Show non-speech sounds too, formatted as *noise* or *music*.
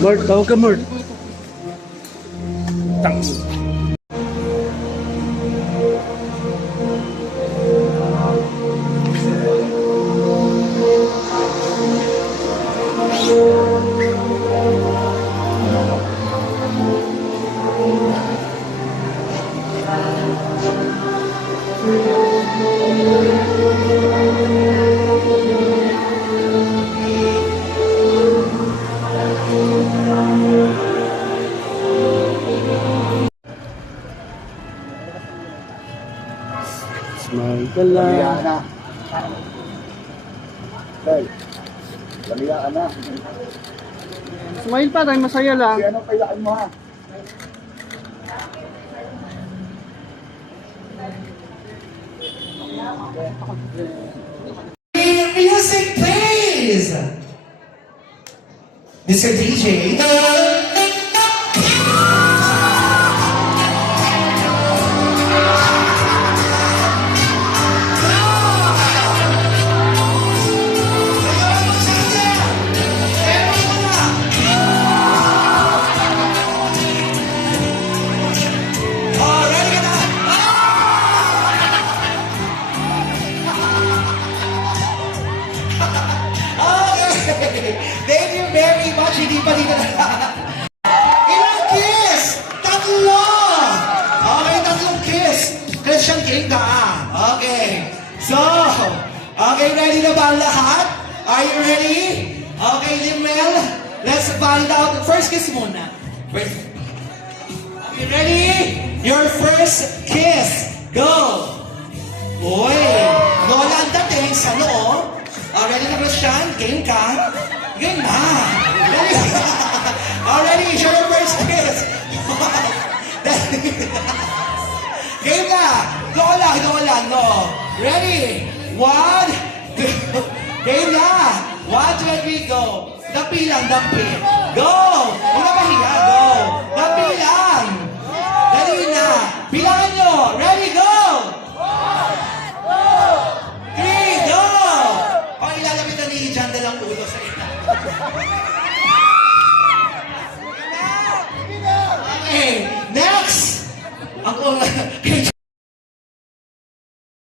Mort, tawag ka Mort. Tang. Smile ka lang. Lamiyaan na. Tay, lamiyaan na. Smile pa, tayo masaya lang. Si ano kailangan mo ha? E, e você pensa? Mr. DJ. Hindi pa dito. *laughs* Ilang kiss? Tatlo! Okay, tatlong kiss. Christian King ka. Okay. So, okay, ready na ba ang lahat? Are you ready? Okay, Limel, let's find out. First kiss muna. First. Okay, ready? Your first kiss. Go! Uy! Lola ang dating sa loob. Uh, ready na Christian? Game ka? Game na! *laughs* Game na! Go lang, go lang, go! Ready? One, two, *laughs* game na! One, two, three, go! Dampi lang, dampi! Go! Huwag na mahiya, go! Dampi lang! Dali na! Bilangan nyo! Ready, go! Three, go! Pag ilalapit na ni Jan dalang ulo sa ina. 我们